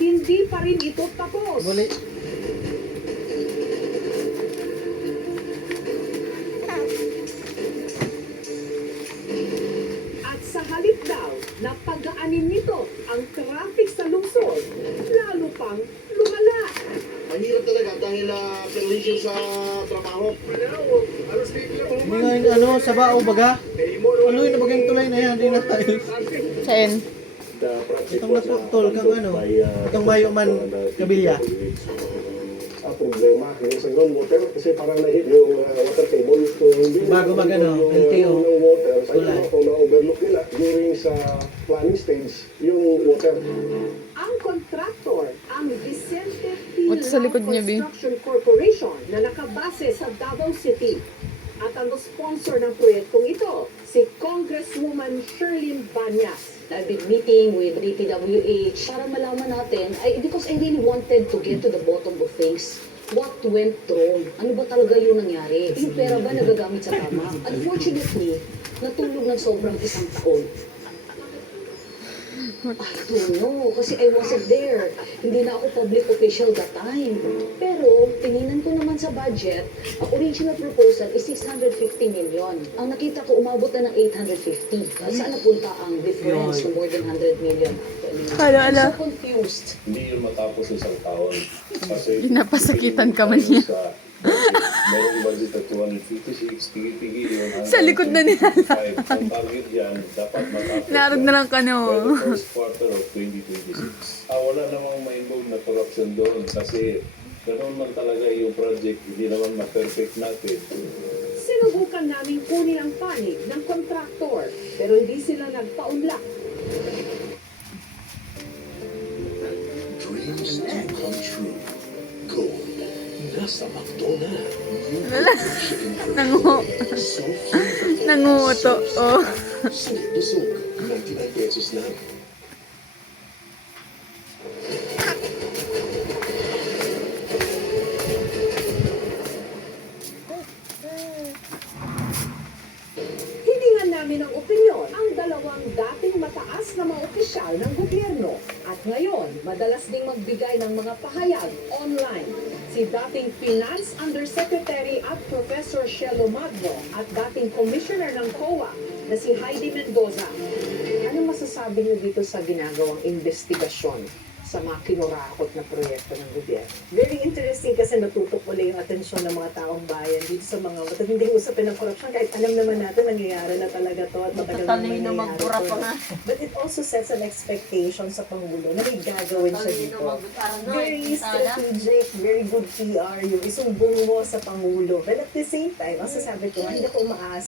Hindi pa rin ito tapos. Buli. At sa halip daw na pagaanin nito ang traffic sa lungsod, lalo pang lumala. Mahirap talaga dahil permission sa trabaho. Hindi ngayon sa bao baga. Ano yung nabaging tulay na yan, hindi na tayo. Saan? Itong naputol kang itong mayo man kabilya. Problema yung sa groundwater kasi parang nahit yung water table. So, hindi Bago magano, LTO. ng water. Sa Tulay. kung na-overlook nila during sa planning stage yung water. Ang kontraktor, ang Vicente What's sa likod niya, Bi? Construction Corporation na nakabase sa Davao City. At ang sponsor ng proyektong ito, si Congresswoman Sherlyn Banyas. I've been meeting with DPWH para malaman natin, because I really wanted to get to the bottom of things. What went wrong? Ano ba talaga yung nangyari? Yung pera ba nagagamit sa tama? Unfortunately, natulog ng sobrang 1 taon. I don't know, kasi I wasn't there. Hindi na ako public official that time. Pero, tininan ko naman sa budget, ang original proposal is 650 million. Ang nakita ko, umabot na ng 850. Saan napunta ang difference to more than 100 million? I'm so confused. Hindi yun matapos isang taon. Kasi Pinapasakitan ka man niya. sa budget, merong budget na 256, tigil-tigil yun. Sa likod na nila. Ang target yan, dapat matapos. Narog na lang ka, no? By the first quarter of 2026. Wala namang ma-involve na corruption doon kasi ganoon man talaga yung project, hindi naman ma-perfect natin. Sinubukan namin kunin ang panig ng kontraktor, pero hindi sila nagpaunlak. Dreams do come true. Gold. Nasa McDonald's. Nangu. So flavorful. Nanguto. Oh. Sulit busog. 99 pesos lang. Hiningan namin ang opinyon ang dalawang dating mataas na mga opisyal ng gobyerno at ngayon madalas ding magbigay ng mga pahayag online. Si dating Finance Undersecretary at Professor Shelo Magno at dating Commissioner ng COA na si Heidi Mendoza. Ano masasabi niyo dito sa ginagawang investigasyon sa mga kinurakot na proyekto ng gobyerno? Very interesting kasi natutukuli yung atensyon ng mga taong bayan dito sa mga matinding usapin ng korupsyon kahit alam naman natin nangyayari na talaga to at matagal na nangyayari to. But it also sets an expectation sa Pangulo na may gagawin siya dito. Very strategic, very good PR yung isumbong mo sa Pangulo. But at the same time, ang sasabi ko, hindi ko umaasa